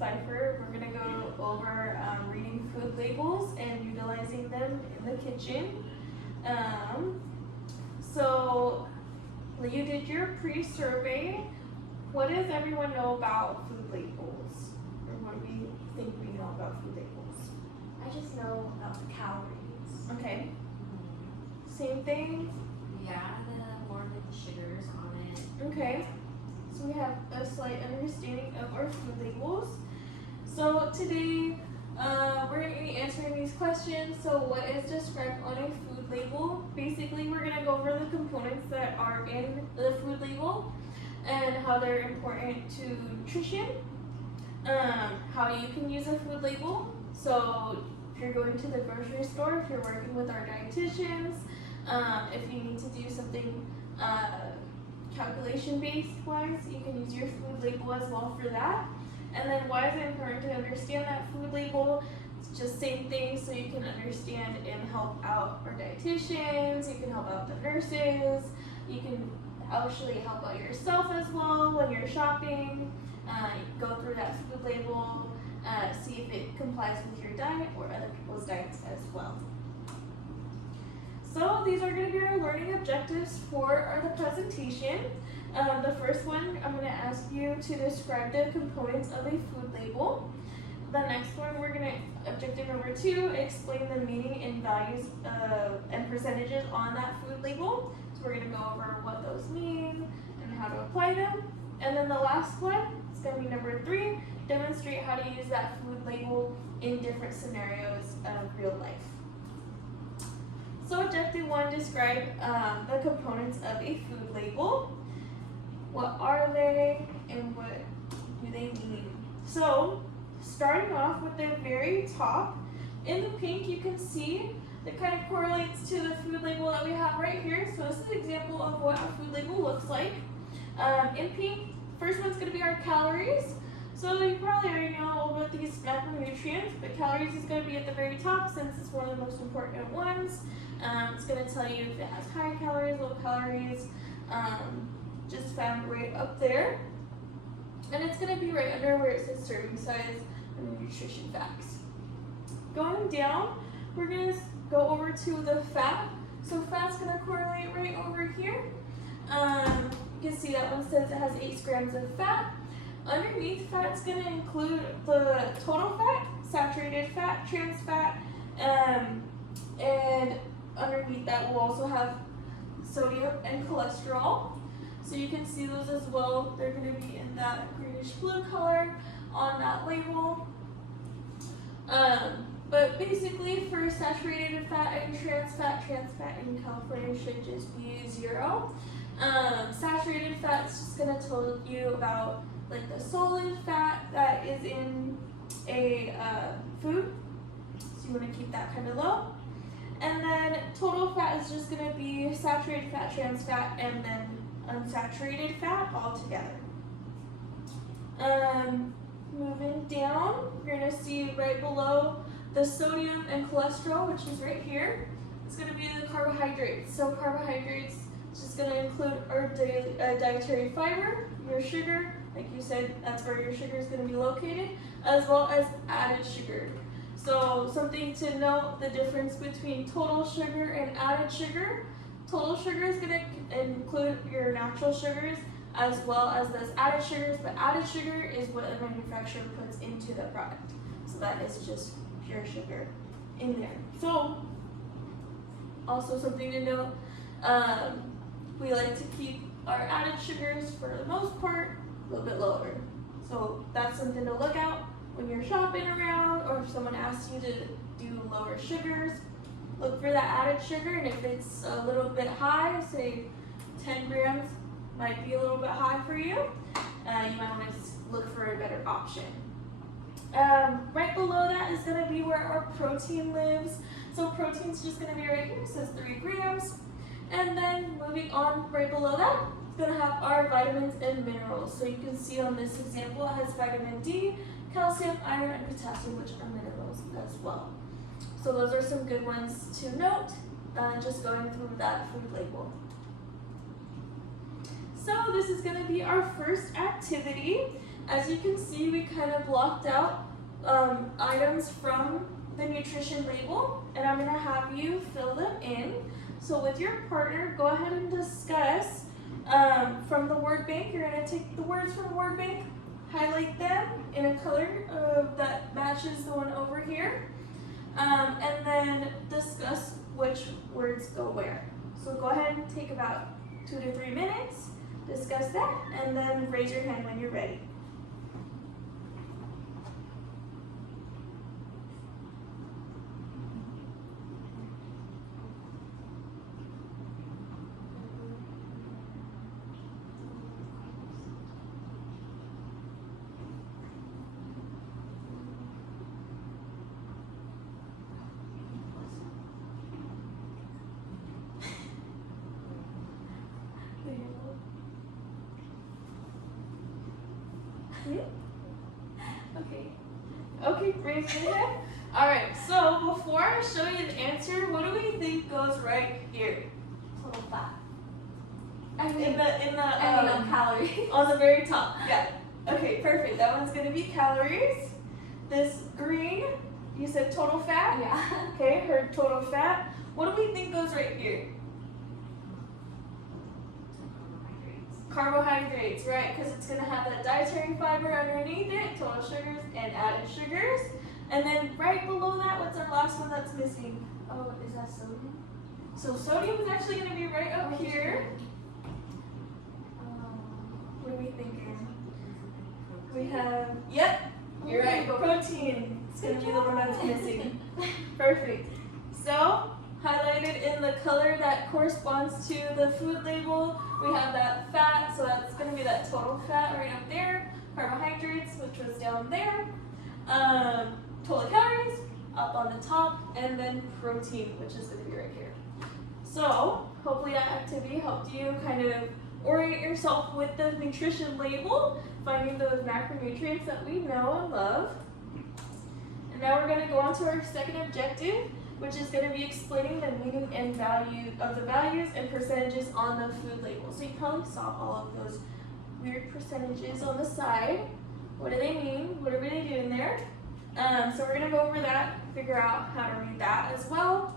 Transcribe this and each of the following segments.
Fieffer. We're going to go over reading food labels and utilizing them in the kitchen. So you did your pre-survey. What does everyone know about food labels? Or what do we think we know about food labels? I just know about the calories. Okay. Same thing? Yeah, the more like the sugars on it. Okay. So we have a slight understanding of our food labels. So today we're going to be answering these questions. So what is described on a food label? Basically, we're going to go over the components that are in the food label and how they're important to nutrition. How you can use a food label. So if you're going to the grocery store, if you're working with our dietitians, if you need to do something calculation-based wise, you can use your food label as well for that. And then why is it important to understand that food label? It's just same thing, so you can understand and help out our dietitians, you can help out the nurses, you can actually help out yourself as well when you're shopping. Go through that food label, see if it complies with your diet or other people's diets as well. So these are going to be our learning objectives for the presentation. The first one, I'm going to ask you to describe the components of a food label. The next one, we're going to, objective number 2, explain the meaning and values and percentages on that food label. So we're going to go over what those mean and how to apply them. And then the last one is going to be number 3, demonstrate how to use that food label in different scenarios of real life. So objective 1, describe the components of a food label. What are they and what do they mean? So starting off with the very top, in the pink you can see that kind of correlates to the food label that we have right here. So this is an example of what a food label looks like. In pink, first one's going to be our calories. So you probably already know all about these macronutrients, but calories is going to be at the very top since it's one of the most important ones. It's going to tell you if it has high calories, low calories, just found right up there. And it's going to be right under where it says serving size and nutrition facts. Going down, we're going to go over to the fat. So fat's going to correlate right over here. You can see that one says it has 8 grams of fat. Underneath fat's going to include the total fat, saturated fat, trans fat, and underneath that we'll also have sodium and cholesterol. So you can see those as well. They're going to be in that greenish blue color on that label. But basically for saturated fat and trans fat in California should just be 0. Saturated fat is just going to tell you about like the solid fat that is in a food. So you want to keep that kind of low. And then total fat is just going to be saturated fat, trans fat, and then unsaturated fat all together. Moving down, you're going to see right below the sodium and cholesterol, which is right here. It's going to be the carbohydrates. So carbohydrates is just going to include our daily, dietary fiber, your sugar, like you said, that's where your sugar is going to be located, as well as added sugar. So something to note, the difference between total sugar and added sugar. Total sugar is going to include your natural sugars as well as those added sugars, but added sugar is what a manufacturer puts into the product. So that is just pure sugar in there. So also something to note, we like to keep our added sugars for the most part a little bit lower. So that's something to look out when you're shopping around, or if someone asks you to do lower sugars, look for that added sugar, and if it's a little bit high, say 10 grams might be a little bit high for you, you might want to look for a better option. Right below that is going to be where our protein lives. So protein's just going to be right here, it says 3 grams. And then moving on right below that, it's going to have our vitamins and minerals. So you can see on this example, it has vitamin D, calcium, iron, and potassium, which are minerals as well. So those are some good ones to note, just going through that food label. So this is going to be our first activity. as you can see, we kind of blocked out items from the nutrition label, and I'm gonna have you fill them in. So with your partner, go ahead and discuss from the word bank. You're gonna take the words from the word bank, highlight them in a color that matches the one over here, and then discuss which words go where. So go ahead and take about 2 to 3 minutes, discuss that, and then raise your hand when you're ready. Okay, raise your hand. Alright, so before I show you the answer, what do we think goes right here? Total fat. In the calories. on the very top. Yeah. Okay, perfect. That one's gonna be calories. This green, you said total fat? Yeah. Okay, her total fat. What do we think goes right here? Carbohydrates, right? Because it's gonna have that dietary fiber underneath it, total sugars and added sugars. And then right below that, what's our last one that's missing? Oh, is that sodium? So sodium is actually gonna be right up here. What are we thinking? We have, yep, you're right, protein. It's gonna be the one that's missing. Perfect. So, highlighted in the color that corresponds to the food label, we have that fat, so that's gonna be that total fat right up there. Carbohydrates, which was down there. Total calories, up on the top, and then protein, which is gonna be right here. So, hopefully that activity helped you kind of orient yourself with the nutrition label, finding those macronutrients that we know and love. And now we're going to go on to our second objective, which is going to be explaining the meaning and value of the values and percentages on the food label. So you probably saw all of those weird percentages on the side. What do they mean? What are they doing there? So we're going to go over that, figure out how to read that as well,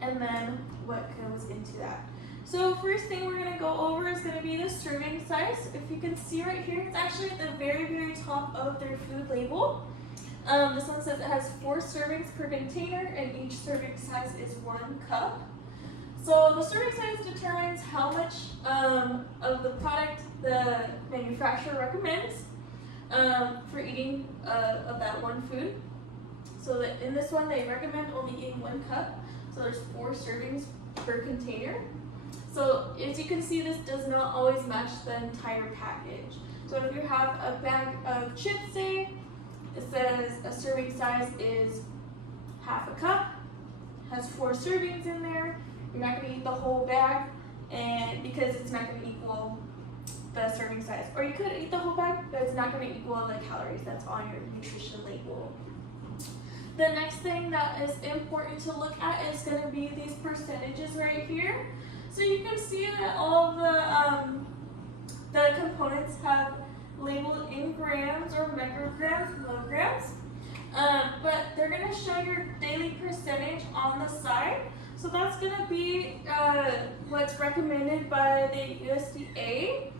and then what goes into that. So first thing we're going to go over is going to be the serving size. If you can see right here, it's actually at the very, very top of their food label. This one says it has 4 servings per container, and each serving size is 1 cup. So the serving size determines how much of the product the manufacturer recommends for eating of that one food. So that in this one, they recommend only eating 1 cup. So there's 4 servings per container. So as you can see, this does not always match the entire package. So if you have a bag of chips, say, it says a serving size is half a cup, has 4 servings in there. You're not going to eat the whole bag, and because it's not going to equal the serving size. Or you could eat the whole bag, but it's not going to equal the calories that's on your nutrition label. The next thing that is important to look at is going to be these percentages right here. So you can see that all of the components have labeled in grams or micrograms, kilograms, but they're going to show your daily percentage on the side. So that's going to be what's recommended by the USDA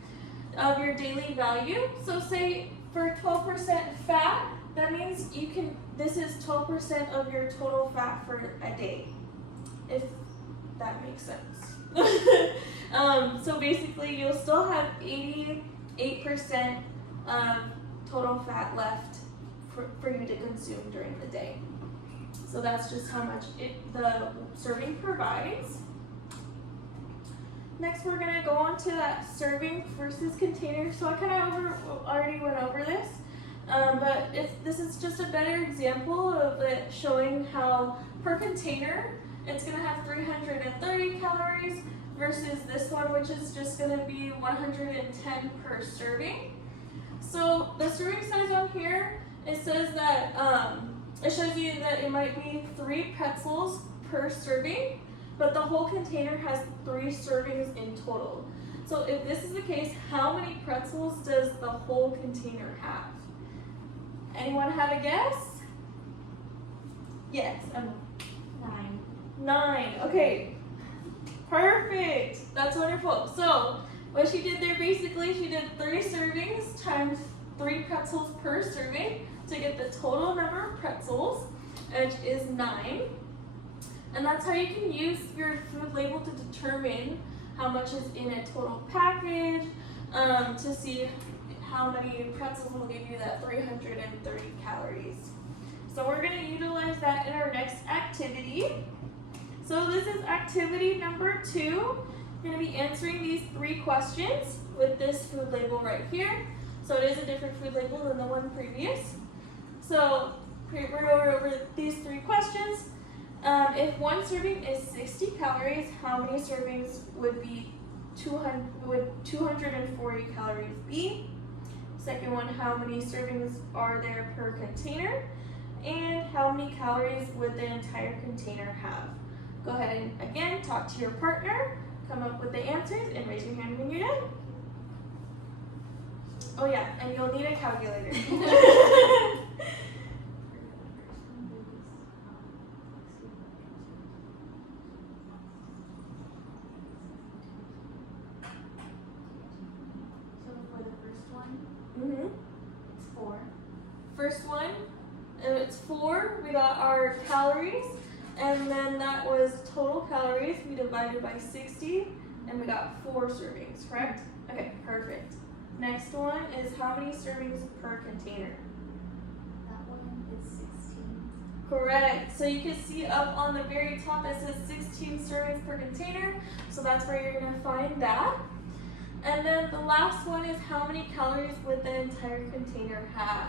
of your daily value. So say for 12% fat, that means this is 12% of your total fat for a day, if that makes sense. So basically you'll still have 88% total fat left for you to consume during the day. So that's just how much the serving provides. Next we're going to go on to that serving versus container. So I kind of already went over this, but this is just a better example of it showing how per container it's going to have 330 calories versus this one, which is just going to be 110 per serving. So the serving size on here, it says that it shows you that it might be 3 pretzels per serving, but the whole container has 3 servings in total. So if this is the case, how many pretzels does the whole container have? Anyone have a guess? Yes, 9. 9. Okay, perfect. That's wonderful. So what she did there, basically, she did 3 servings times 3 pretzels per serving to get the total number of pretzels, which is 9. And that's how you can use your food label to determine how much is in a total package, to see how many pretzels will give you that 330 calories. So we're going to utilize that in our next activity. So this is activity number 2. You're going to be answering these 3 questions with this food label right here. So it is a different food label than the one previous. So we're going over these 3 questions. If one serving is 60 calories, how many servings would 240 calories be? Second one, how many servings are there per container? And how many calories would the entire container have? Go ahead and again talk to your partner, come up with the answers, and raise your hand when you're done. Oh yeah, and you'll need a calculator. So for the first one, Mm-hmm. it's 4. First one, it's 4. We got our calories, and then that was total calories. We divided by 60, and we got 4 servings, correct? Okay, perfect. Next one is how many servings per container? That one is 16. Correct. So you can see up on the very top it says 16 servings per container. So that's where you're going to find that. And then the last one is how many calories would the entire container have?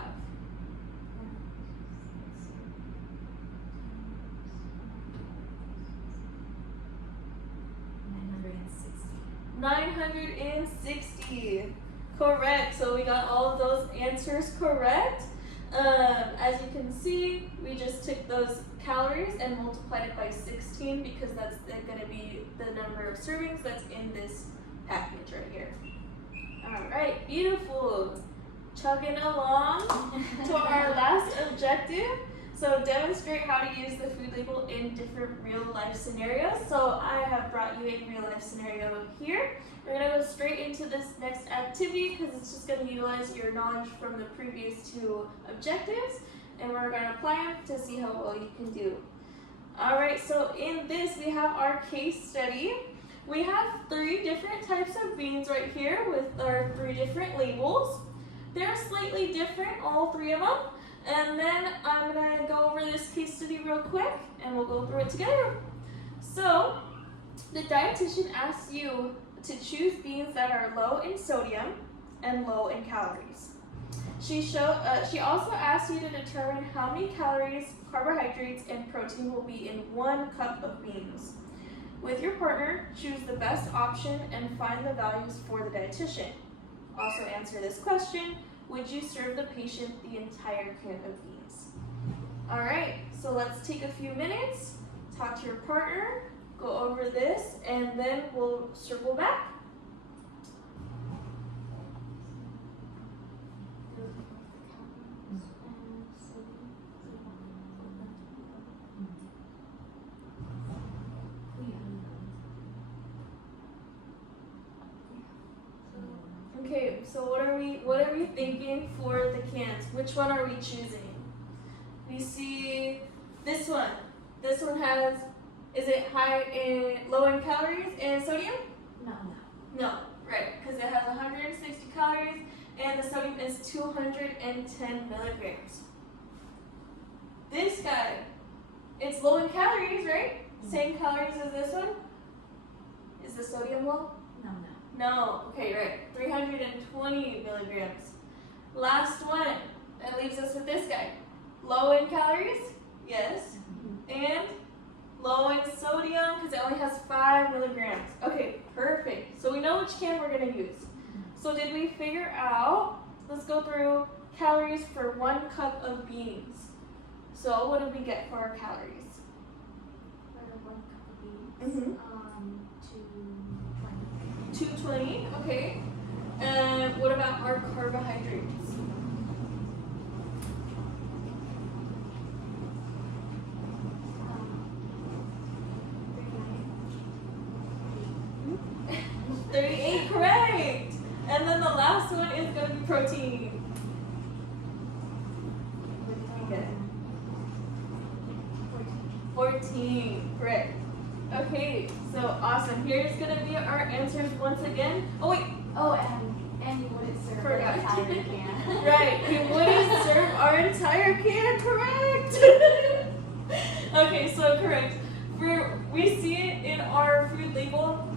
960. Correct. So we got all of those answers correct. As you can see, we just took those calories and multiplied it by 16 because that's going to be the number of servings that's in this package right here. All right, beautiful. Chugging along to our last objective. So demonstrate how to use the food label in different real life scenarios. So I have brought you a real life scenario here. We're going to go straight into this next activity because it's just going to utilize your knowledge from the previous 2 objectives, and we're going to apply them to see how well you can do. All right, so in this we have our case study. We have 3 different types of beans right here with our 3 different labels. They're slightly different, all 3 of them. And then I'm going to go over this case study real quick and we'll go through it together. So the dietitian asks you to choose beans that are low in sodium and low in calories. She also asks you to determine how many calories, carbohydrates, and protein will be in 1 cup of beans. With your partner, choose the best option and find the values for the dietitian. Also answer this question: would you serve the patient the entire can of beans? All right, so let's take a few minutes, talk to your partner, go over this, and then we'll circle back. Okay, so what are we thinking for the cans? Which one are we choosing? We see this one. This one has, is it low in calories and sodium? No, right, because it has 160 calories and the sodium is 210 milligrams. This guy, it's low in calories, right? Same calories as this one. Is the sodium low? No, okay, right. 320 milligrams. Last one. That leaves us with this guy. Low in calories? Yes. And low in sodium because it only has 5 milligrams. Okay, perfect. So we know which can we're going to use. So did we figure out, let's go through calories for 1 cup of beans. So what did we get for our calories? For 1 cup of beans, 220. 220. Okay. And what about our carbohydrates? Um, 38, correct. And then the last one is going to be protein. Okay. 14, correct. Okay, so awesome. Here's gonna be our answers once again. Oh wait, Oh, and you wouldn't serve the Forgot. entire can. right, he wouldn't serve our entire can, correct. Okay, so correct. We see it in our food label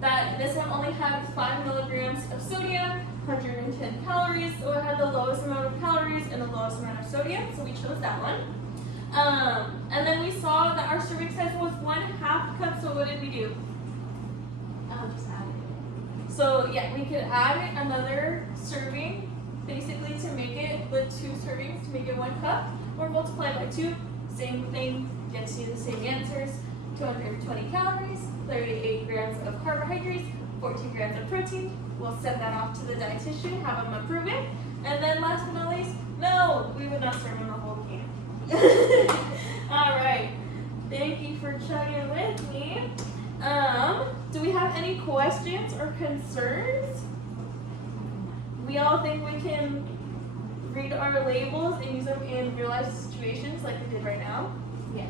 that this one only had 5 milligrams of sodium, 110 calories, so it had the lowest amount of calories and the lowest amount of sodium, so we chose that one. And then we saw that our serving size was 1/2 cup, so what did we do? Just add it. So yeah, we could add another serving, basically to make it with 2 servings to make it 1 cup, or multiply by 2, same thing, gets you the same answers, 220 calories, 38 grams of carbohydrates, 14 grams of protein. We'll send that off to the dietitian, have them approve it, and then last but not least, no, we would not serve them the whole can. All right, thank you for chugging with me. Do we have any questions or concerns? We all think we can read our labels and use them in real life situations like we did right now. Yes.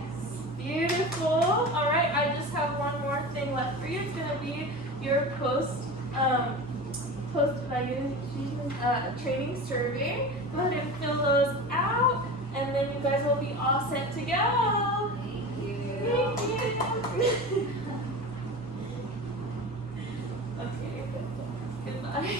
Beautiful. All right, I just have one more thing left for you. It's gonna be your post evaluation training survey. Go ahead and fill those out, and then you guys will be all set to go. Thank you. Thank you. Okay. Goodbye.